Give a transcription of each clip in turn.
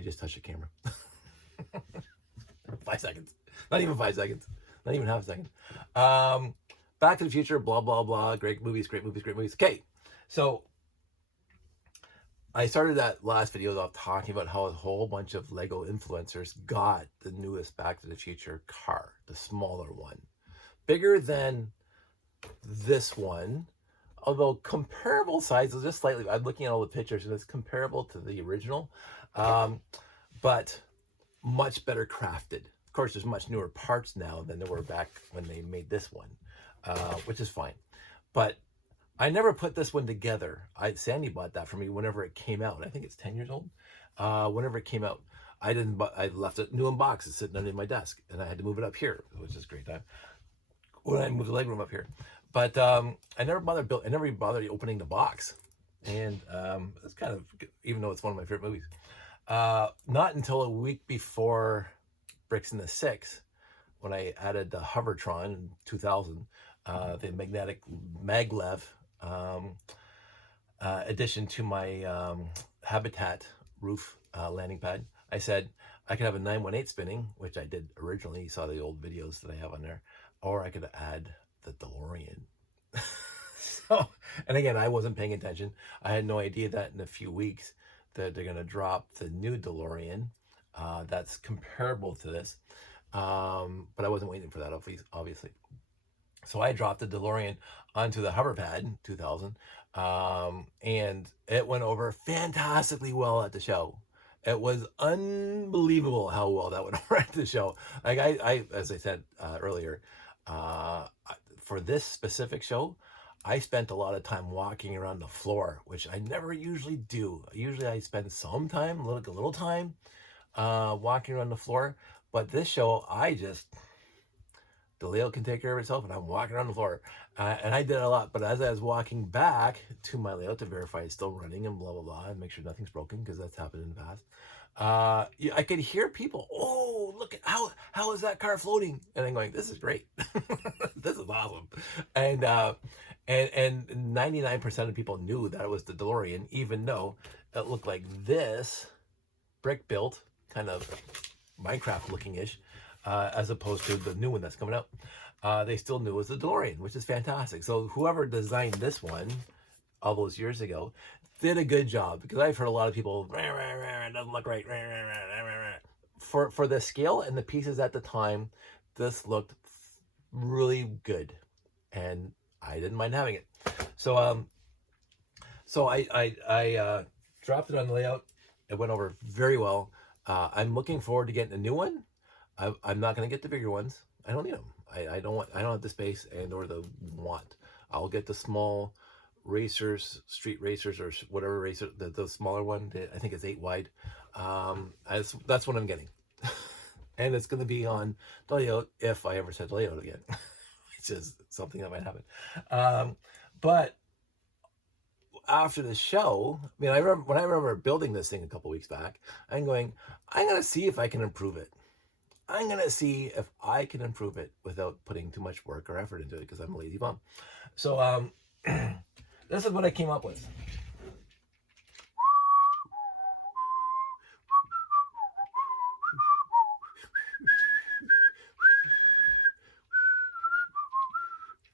I just touched the camera. 5 seconds. Not even 5 seconds. Not even half a second. Back to the Future, blah, blah, blah. Great movies, great movies, great movies. Okay, so I started that last video off talking about how a whole bunch of Lego influencers got the newest Back to the Future car, the smaller one. Bigger than this one, although comparable sizes, just slightly. I'm looking at all the pictures and it's comparable to the original, but much better crafted. Of course, there's much newer parts now than there were back when they made this one, which is fine. But I never put this one together. Sandy bought that for me whenever it came out. I think it's 10 years old. Whenever it came out, I left it new in boxes sitting under my desk, and I had to move it up here, which is a great time when I moved the legroom up here. But I never bothered opening the box, and it's kind of, even though it's one of my favorite movies, not until a week before Bricks in the Six, when I added the Hovertron in 2000, the maglev addition to my Habitat roof landing pad. I said I could have a 918 spinning, which I did originally. You saw the old videos that I have on there, or I could add the DeLorean. So, and again, I wasn't paying attention. I had no idea that in a few weeks that they're going to drop the new DeLorean that's comparable to this, but I wasn't waiting for that, obviously. So I dropped the DeLorean onto the Hoverpad 2000, and it went over fantastically well at the show. It was unbelievable how well that went over at the show. Like I as I said earlier, for this specific show, I spent a lot of time walking around the floor, which I never usually do. Usually I spend some time, a little time, walking around the floor. But this show, the layout can take care of itself, and I'm walking around the floor. And I did it a lot, but as I was walking back to my layout to verify it's still running and blah, blah, blah, and make sure nothing's broken, because that's happened in the past, I could hear people, oh, look at how is that car floating? And I'm going, this is great. This is awesome. And 99% of people knew that it was the DeLorean, even though it looked like this, brick built, kind of Minecraft looking-ish, as opposed to the new one that's coming out. They still knew it was the DeLorean, which is fantastic. So whoever designed this one all those years ago did a good job, because I've heard a lot of people, it doesn't look right. For the scale and the pieces at the time, this looked really good, and I didn't mind having it. So I dropped it on the layout. It went over very well. I'm looking forward to getting a new one. I'm not going to get the bigger ones. I don't need them. I don't have the space or the want. I'll get the small racers, street racers, or whatever racer, the smaller one. I think it's 8 wide. That's what I'm getting. And it's going to be on the layout if I ever said layout again, which is something that might happen. But after the show, I mean, I remember building this thing a couple weeks back, I'm going to see if I can improve it. I'm going to see if I can improve it without putting too much work or effort into it, because I'm a lazy bum. So this is what I came up with.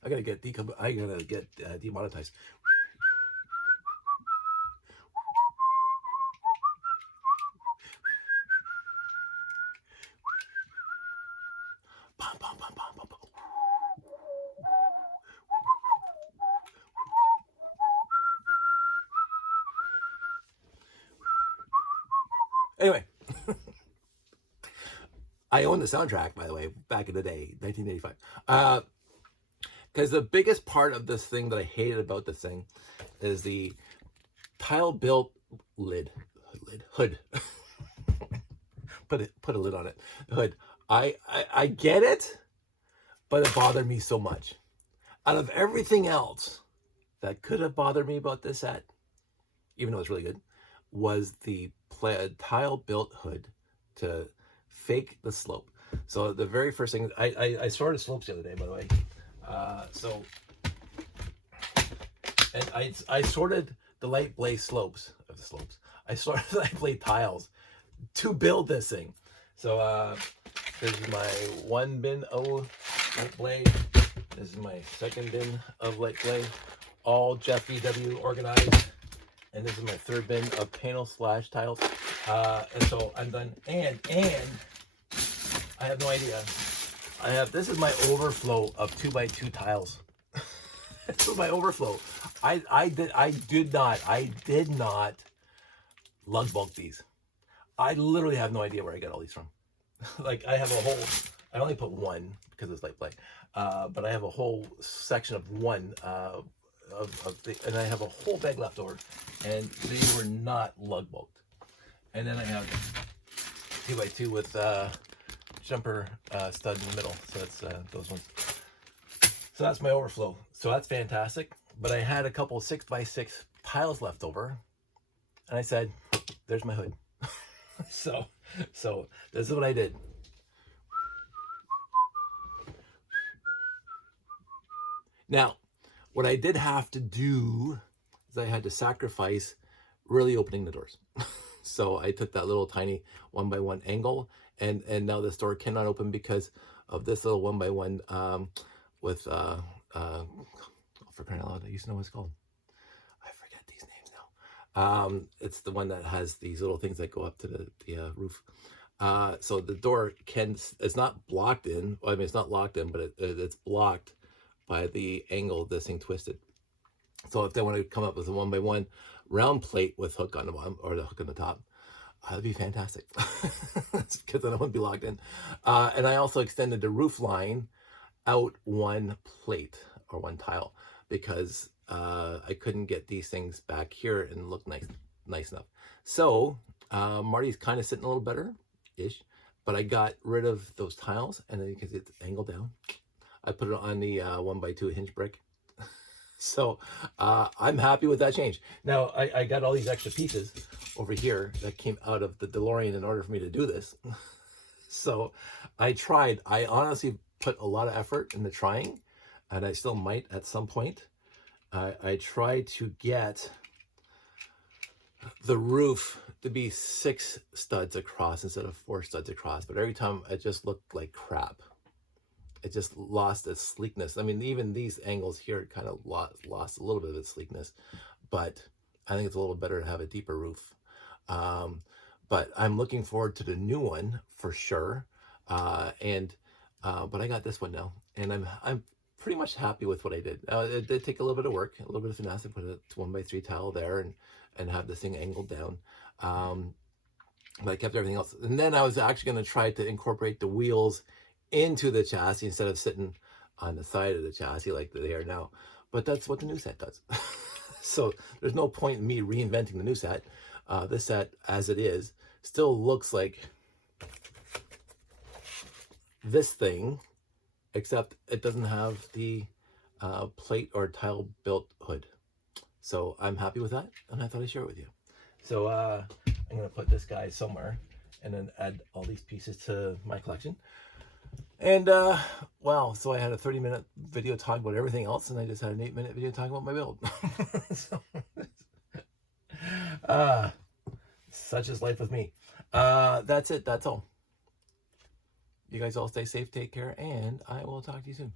I gotta get demonetized. Anyway, I own the soundtrack, by the way, back in the day, 1985. Because the biggest part of this thing that I hated about this thing is the tile-built hood. Put a lid on it. Hood. I get it, but it bothered me so much. Out of everything else that could have bothered me about this set, even though it's really good, was the tile-built hood to fake the slope. So the very first thing, I sorted slopes the other day, by the way. And I sorted the light blaze slopes of the slopes. I sorted the light blaze tiles to build this thing. So this is my 1 bin of light blade. This is my 2nd bin of light blade, all Jeff VW organized. And this is my 3rd bin of panel slash tiles. And so I'm done. And I have no idea. This is my overflow of 2x2 tiles. This is my overflow. I did not lug bulk these. I literally have no idea where I got all these from. Like I have a whole, I only put 1 because it's light blade. But I have a whole section of 1 and I have a whole bag left over, and they were not lug bulked. And then I have 2x2 with jumper stud in the middle. So that's those ones. So that's my overflow. So that's fantastic. But I had a couple 6x6 tiles left over, and I said, "There's my hood." so this is what I did. Now, what I did have to do is I had to sacrifice really opening the doors. So I took that little tiny 1x1 angle, and now this door cannot open because of this little 1x1 with for crying out loud, I used to know what it's called. I forget these names now. It's the one that has these little things that go up to the roof. So the door it's not blocked in. Well, I mean, it's not locked in, but it's blocked by the angle of this thing twisted. So if they want to come up with a 1x1 round plate with hook on the bottom or the hook on the top, that'd be fantastic. Because then it wouldn't be locked in. And I also extended the roof line out 1 plate or 1 tile because I couldn't get these things back here and look nice enough. So Marty's kind of sitting a little better-ish, but I got rid of those tiles, and then you can see it's angled down. I put it on the 1x2 hinge brick. So I'm happy with that change. Now I got all these extra pieces over here that came out of the DeLorean in order for me to do this. So I tried. I honestly put a lot of effort into trying, and I still might at some point. I tried to get the roof to be 6 studs across instead of 4 studs across, but every time it just looked like crap. It just lost its sleekness. I mean, even these angles here kind of lost a little bit of its sleekness, but I think it's a little better to have a deeper roof. But I'm looking forward to the new one for sure. But I got this one now, and I'm pretty much happy with what I did. It did take a little bit of work, a little bit of finesse to put a 1x3 tile there and have this thing angled down. But I kept everything else. And then I was actually going to try to incorporate the wheels into the chassis instead of sitting on the side of the chassis like they are now. But that's what the new set does. So there's no point in me reinventing the new set. This set, as it is, still looks like this thing, except it doesn't have the plate or tile built hood. So I'm happy with that, and I thought I'd share it with you. So I'm going to put this guy somewhere and then add all these pieces to my collection. And wow, so I had a 30-minute video talking about everything else, and I just had an 8-minute video talking about my build. So, such is life with me. That's it. That's all. You guys all stay safe, take care, and I will talk to you soon.